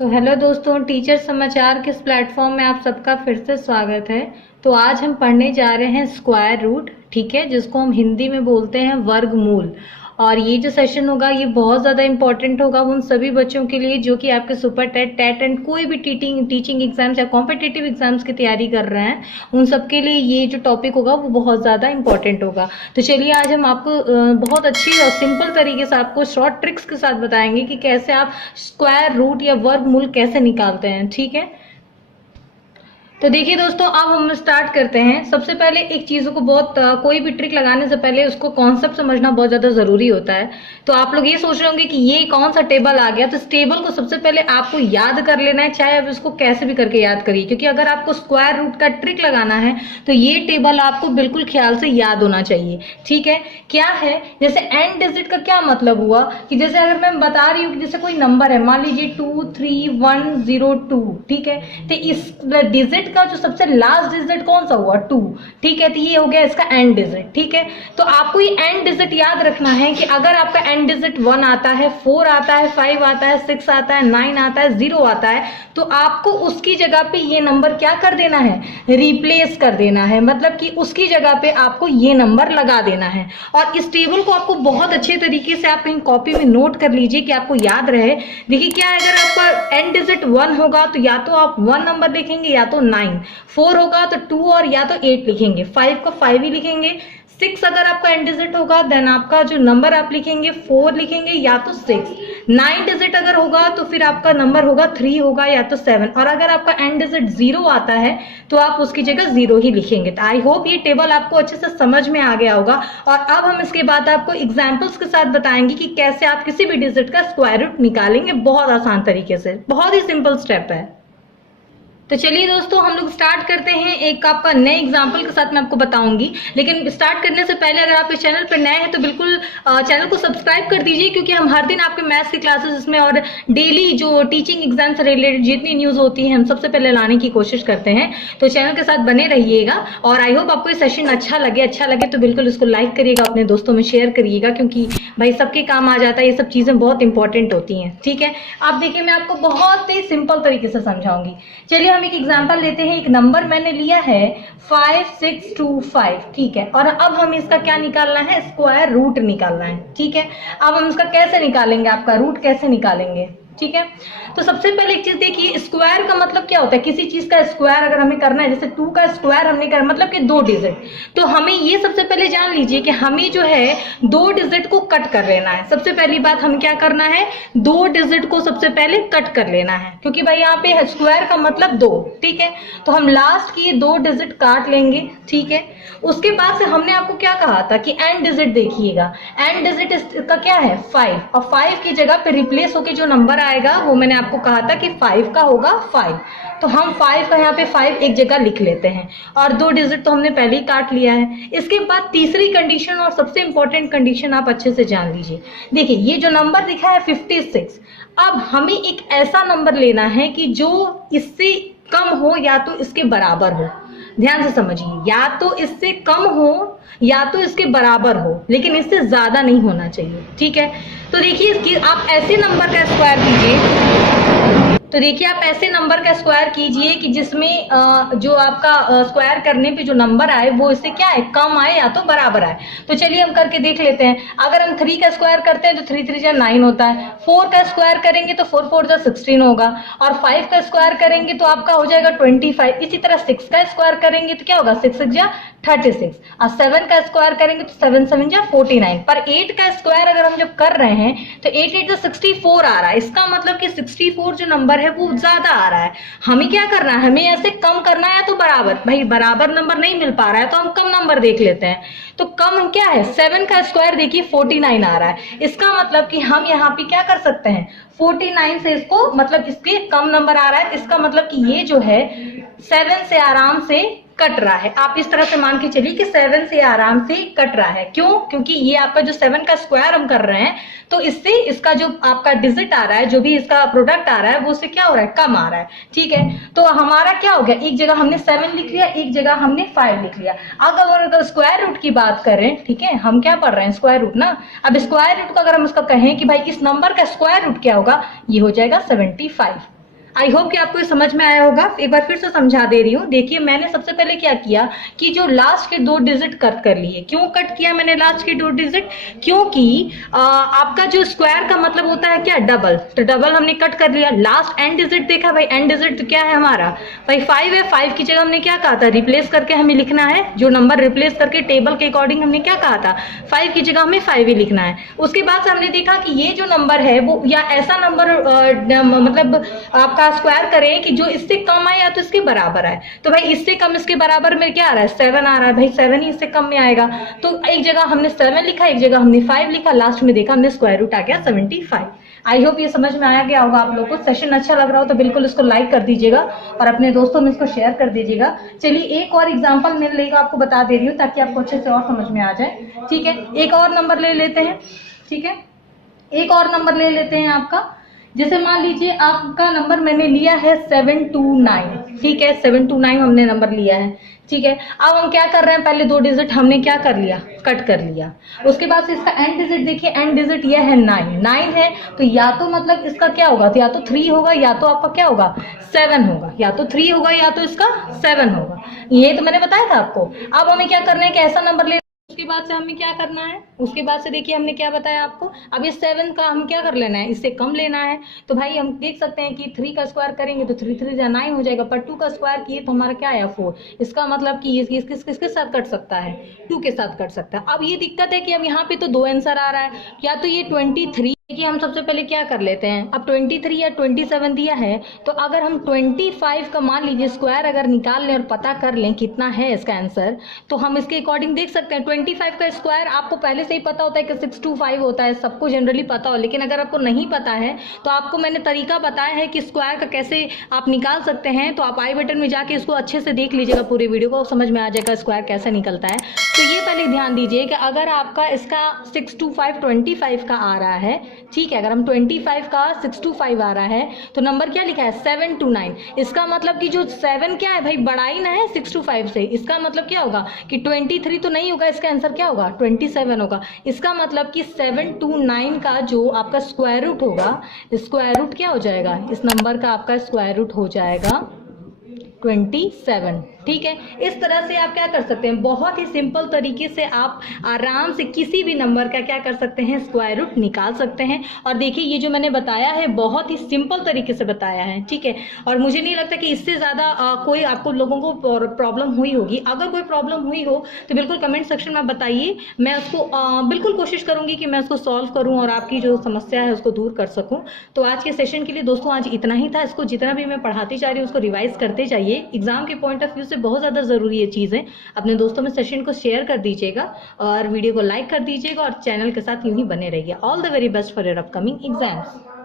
Hello दोस्तों, teacher समाचार के इस प्लेटफॉर्म में आप सबका फिर से स्वागत है। तो आज हम पढ़ने जा रहे हैं स्क्वायर रूट, ठीक है, जिसको हम हिंदी में बोलते हैं वर्गमूल। और ये जो सेशन होगा ये बहुत ज़्यादा इंपॉर्टेंट होगा उन सभी बच्चों के लिए जो कि आपके सुपर टेट, टेट एंड कोई भी टीचिंग एग्जाम्स या कॉम्पिटिटिव एग्जाम्स की तैयारी कर रहे हैं। उन सबके लिए ये जो टॉपिक होगा वो बहुत ज़्यादा इंपॉर्टेंट होगा। तो चलिए आज हम आपको बहुत अच्छी और सिंपल तरीके से आपको शॉर्ट ट्रिक्स के साथ बताएंगे कि कैसे आप स्क्वायर रूट या वर्गमूल कैसे निकालते हैं, ठीक है। तो देखिए दोस्तों, अब हम स्टार्ट करते हैं। सबसे पहले एक चीज़ों को कोई भी ट्रिक लगाने से पहले उसको कॉन्सेप्ट समझना बहुत ज़्यादा ज़रूरी होता है। तो आप लोग ये सोच रहे होंगे कि ये कौन सा टेबल आ गया, तो इस टेबल को सबसे पहले आपको याद कर लेना है, चाहे आप इसको कैसे भी करके याद करिए, क्योंकि अगर आपको स्क्वायर रूट का ट्रिक लगाना है तो ये टेबल आपको बिल्कुल ख्याल से याद होना चाहिए, ठीक है। क्या है, जैसे एंड डिजिट का क्या मतलब हुआ कि जैसे अगर मैं बता रही हूँ कि जैसे कोई नंबर है, मान लीजिए 23102, ठीक है, तो इस डिजिट का जो सबसे लास्ट डिजिट कौन सा हुआ, 2, ठीक है, तो ये हो गया इसका एंड डिजिट, ठीक है। तो आपको ये एंड डिजिट याद रखना है कि अगर आपका एंड डिजिट 1 आता है, 4 आता है, 5 आता है, 6 आता है, 9 आता है, 0 आता है, तो आपको उसकी जगह पे ये नंबर क्या कर देना है, रिप्लेस कर देना है, मतलब कि उसकी जगह पे आपको ये नंबर लगा देना है। और इस टेबल को आपको बहुत अच्छे तरीके से आप कहीं कॉपी में नोट कर लीजिए कि आपको याद रहे। देखिए क्या है, अगर आपका एंड डिजिट 1 होगा तो या तो आप 1 नंबर लिखेंगे या तो 9, 4 होगा तो 2 और या तो 8 लिखेंगे, 5 को 5 ही लिखेंगे, 6 अगर आपका एंड डिजिट होगा देन आपका जो नंबर आप लिखेंगे 4 लिखेंगे या तो 6, 9 डिजिट अगर होगा तो फिर आपका नंबर होगा 3 होगा या तो 7, और अगर आपका एंड डिजिट 0 आता है तो आप उसकी जगह 0 ही लिखेंगे। तो आई होप ये टेबल आपको अच्छे से समझ में आ गया होगा। और अब हम इसके बाद आपको एग्जाम्पल्स के साथ बताएंगे कि कैसे आप किसी भी डिजिट का स्क्वायर रूट निकालेंगे, बहुत आसान तरीके से, बहुत ही सिंपल स्टेप है। तो चलिए दोस्तों, हम लोग स्टार्ट करते हैं। एक आपका नए एग्जाम्पल के साथ मैं आपको बताऊंगी, लेकिन स्टार्ट करने से पहले अगर आप इस चैनल पर नए हैं तो बिल्कुल चैनल को सब्सक्राइब कर दीजिए, क्योंकि हम हर दिन आपके मैथ्स की क्लासेस में और डेली जो टीचिंग एग्जाम से रिलेटेड जितनी न्यूज़ होती है हम सबसे पहले लाने की कोशिश करते हैं। तो चैनल के साथ बने रहिएगा और आई होप आपको ये सेशन अच्छा लगे तो बिल्कुल इसको लाइक करिएगा, अपने दोस्तों में शेयर करिएगा, क्योंकि भाई सबके काम आ जाता है, ये सब चीज़ें बहुत इंपॉर्टेंट होती हैं, ठीक है। आप देखिए मैं आपको बहुत ही सिंपल तरीके से समझाऊंगी। चलिए हम एक एग्जांपल लेते हैं। एक नंबर मैंने लिया है 5625, ठीक है, और अब हम इसका क्या निकालना है, स्क्वायर रूट निकालना है, ठीक है। अब हम इसका कैसे निकालेंगे, आपका रूट कैसे निकालेंगे, ठीक है। तो सबसे पहले एक चीज देखिए, स्क्वायर का मतलब क्या होता है, किसी चीज का स्क्वायर अगर हमें करना है, जैसे 2 का स्क्वायर हमने करना मतलब कि 2 डिजिट, तो हमें ये सबसे पहले जान लीजिए कि हमें जो है 2 डिजिट को कट कर लेना है। सबसे पहली बात हम क्या करना है, 2 डिजिट को सबसे पहले कट कर लेना है, क्योंकि भाई यहाँ पे स्क्वायर का मतलब 2, ठीक है। तो हम लास्ट की 2 डिजिट काट लेंगे, ठीक है। उसके बाद से हमने आपको क्या कहा था कि एंड डिजिट देखिएगा, एंड डिजिट का क्या है 5, और 5 की जगह पे रिप्लेस होके जो नंबर आएगा वो मैंने आपको कहा था कि 5 का होगा 5, तो हम 5 का यहाँ पे 5 एक जगह लिख लेते हैं, और 2 डिजिट तो हमने पहले ही काट लिया है। इसके बाद तीसरी कंडीशन और सबसे इंपॉर्टेंट कंडीशन आप अच्छे से जान लीजिए। देखिए ये जो नंबर दिखा है 56, अब हमें एक ऐसा नंबर लेना है कि जो इससे कम हो या तो इसके बराबर हो। ध्यान से समझिए, या तो इससे कम हो या तो इसके बराबर हो, लेकिन इससे ज्यादा नहीं होना चाहिए, ठीक है। तो देखिए आप ऐसे नंबर का स्क्वायर कीजिए, तो देखिए आप ऐसे नंबर का स्क्वायर कीजिए कि जिसमें जो आपका स्क्वायर करने पे जो नंबर आए वो इससे क्या है, कम आए या तो बराबर आए। तो चलिए हम करके देख लेते हैं। अगर हम 3 का स्क्वायर करते हैं तो 3 3 जा 9 होता है, 4 का स्क्वायर करेंगे तो 4 4 जा 16 होगा, और 5 का स्क्वायर करेंगे तो आपका हो जाएगा 25। इसी तरह 6 का स्क्वायर करेंगे तो क्या होगा, 6 6 जा 36, और 7 का स्क्वायर करेंगे तो 7 7 जा 49। पर 8 का स्क्वायर अगर हम जब कर रहे हैं तो 8 8 जा 64 आ रहा है, इसका मतलब कि 64 जो नंबर है वो ज्यादा आ रहा है। हमें क्या करना है, हमें ऐसे कम करना है तो बराबर, भाई बराबर नंबर नहीं मिल पा रहा है तो हम कम नंबर देख लेते हैं। तो कम क्या है, 7 का स्क्वायर देखिए 49 आ रहा है, इसका मतलब कि हम यहाँ पे क्या कर सकते हैं, 49 से इसको मतलब इसके कम नंबर आ रहा है, इसका मतलब कि ये जो है 7 से आराम से कट रहा है। आप इस तरह से मान के चलिए कि 7 से आराम से कट रहा है। क्यों, क्योंकि ये आपका जो 7 का स्क्वायर हम कर रहे हैं तो इससे इसका जो आपका डिजिट आ रहा है, जो भी इसका प्रोडक्ट आ रहा है वो उससे क्या हो रहा है, कम आ रहा है, ठीक है। तो हमारा क्या हो गया, एक जगह हमने 7 लिख लिया, एक जगह हमने 5 लिख लिया। अगर स्क्वायर रूट की बात करें, ठीक है, हम क्या पढ़ रहे हैं, स्क्वायर रूट ना। अब स्क्वायर रूट को अगर हम उसका कहें कि भाई इस नंबर का स्क्वायर रूट क्या होगा, ये हो जाएगा 75, आई होप कि आपको ये समझ में आया होगा। एक बार फिर से समझा दे रही हूँ। देखिए मैंने सबसे पहले क्या किया कि जो लास्ट के 2 डिजिट कट कर लिए। क्यों कट किया मैंने लास्ट के 2 डिजिट? क्योंकि आपका जो स्क्वायर का मतलब होता है क्या, डबल, तो डबल हमने कट कर लिया। लास्ट एंड डिजिट देखा भाई, एंड डिजिट तो क्या है हमारा भाई 5 है। 5 की जगह हमने क्या कहा था, रिप्लेस करके हमें लिखना है, जो नंबर रिप्लेस करके टेबल के अकॉर्डिंग हमने क्या कहा था, 5 की जगह हमें 5 ही लिखना है। उसके बाद से हमने देखा कि ये जो नंबर है वो या ऐसा नंबर मतलब आपका स्क्वायर करें कि जो इससे कम आए या तो इसके बराबर आए। तो भाई इससे कम इसके बराबर में क्या आ रहा है, 7 आ रहा है। भाई 7 ही इससे कम में आएगा। तो एक जगह हमने 7 लिखा, एक जगह हमने 5 लिखा, लास्ट में देखा हमने स्क्वायर रूट आ गया 75। आई होप ये समझ में आया गया होगा आप लोगों को। सेशन अच्छा लग रहा हो तो बिल्कुल इसको लाइक कर दीजिएगा और अपने दोस्तों में इसको शेयर कर दीजिएगा। चलिए एक और एग्जांपल मैं लेकर आपको बता दे रही हूँ ताकि आपको अच्छे से और समझ में आ जाए। ठीक है, एक और नंबर ले लेते हैं। ठीक है, एक और नंबर ले लेते हैं आपका। जैसे मान लीजिए आपका नंबर मैंने लिया है 729। ठीक है, 729 हमने नंबर लिया है। ठीक है, अब हम क्या कर रहे हैं, पहले 2 डिजिट हमने क्या कर लिया, कट कर लिया। उसके बाद से इसका एंड डिजिट देखिए, एंड डिजिट ये है 9 है। तो या तो मतलब इसका क्या होगा, तो या तो 3 होगा या तो आपका क्या होगा 7 होगा, या तो 3 होगा या तो इसका 7 होगा। ये तो मैंने बताया था आपको। अब हमें क्या करना है कि ऐसा नंबर ले, उसके बाद से हमें क्या करना है, उसके बाद से देखिए हमने क्या बताया आपको। अब ये 7 का हम क्या कर लेना है, इससे कम लेना है। तो भाई हम देख सकते हैं कि 3 का स्क्वायर करेंगे तो 3 3 9 हो जाएगा, पर 2 का स्क्वायर किए तो हमारा क्या आया 4। इसका मतलब कि ये किसके साथ कट सकता है, 2 के साथ कट सकता है। अब ये दिक्कत है कि अब यहाँ पे तो 2 आंसर आ रहा है, या तो ये 23। देखिए हम सबसे पहले क्या कर लेते हैं, अब 23 या 27 दिया है, तो अगर हम 25 का मान लीजिए स्क्वायर अगर निकाल लें और पता कर लें कितना है इसका आंसर, तो हम इसके अकॉर्डिंग देख सकते हैं। 25 का स्क्वायर आपको पहले से ही पता होता है कि 625 होता है, सबको जनरली पता हो। लेकिन अगर आपको नहीं पता है तो आपको मैंने तरीका बताया है कि स्क्वायर का कैसे आप निकाल सकते हैं। तो आप आई बटन में जाके इसको अच्छे से देख लीजिएगा, पूरे वीडियो को समझ में आ जाएगा स्क्वायर कैसे निकलता है। तो ये पहले ध्यान दीजिए कि अगर आपका इसका 625 25 का आ रहा है, ठीक है, अगर हम 25 का 625 आ रहा है तो नंबर क्या लिखा है 729। इसका मतलब कि जो 7 क्या है भाई, बड़ा ही ना है 625 से। इसका मतलब क्या होगा कि 23 तो नहीं होगा, इसका आंसर क्या होगा 27 होगा। इसका मतलब कि 729 का जो आपका स्क्वायर रूट होगा, स्क्वायर रूट क्या हो जाएगा, इस नंबर का आपका स्क्वायर रूट हो जाएगा 27। ठीक है, इस तरह से आप क्या कर सकते हैं, बहुत ही सिंपल तरीके से आप आराम से किसी भी नंबर का क्या कर सकते हैं, स्क्वायर रूट निकाल सकते हैं। और देखिए ये जो मैंने बताया है बहुत ही सिंपल तरीके से बताया है। ठीक है, और मुझे नहीं लगता कि इससे ज़्यादा कोई आपको लोगों को प्रॉब्लम हुई होगी। अगर कोई प्रॉब्लम हुई हो तो बिल्कुल कमेंट सेक्शन में बताइए, मैं उसको बिल्कुल कोशिश करूँगी कि मैं उसको सॉल्व करूँ और आपकी जो समस्या है उसको दूर कर सकूँ। तो आज के सेशन के लिए दोस्तों आज इतना ही था। इसको जितना भी मैं पढ़ाती जा रही हूँ उसको रिवाइज करते जाइए। एग्जाम के पॉइंट ऑफ व्यू से बहुत ज़्यादा ज़रूरी ये चीज़ है। अपने दोस्तों में सेशन को शेयर कर दीजिएगा और वीडियो को लाइक कर दीजिएगा और चैनल के साथ यूं ही बने रहिए। All the very best for your upcoming exams.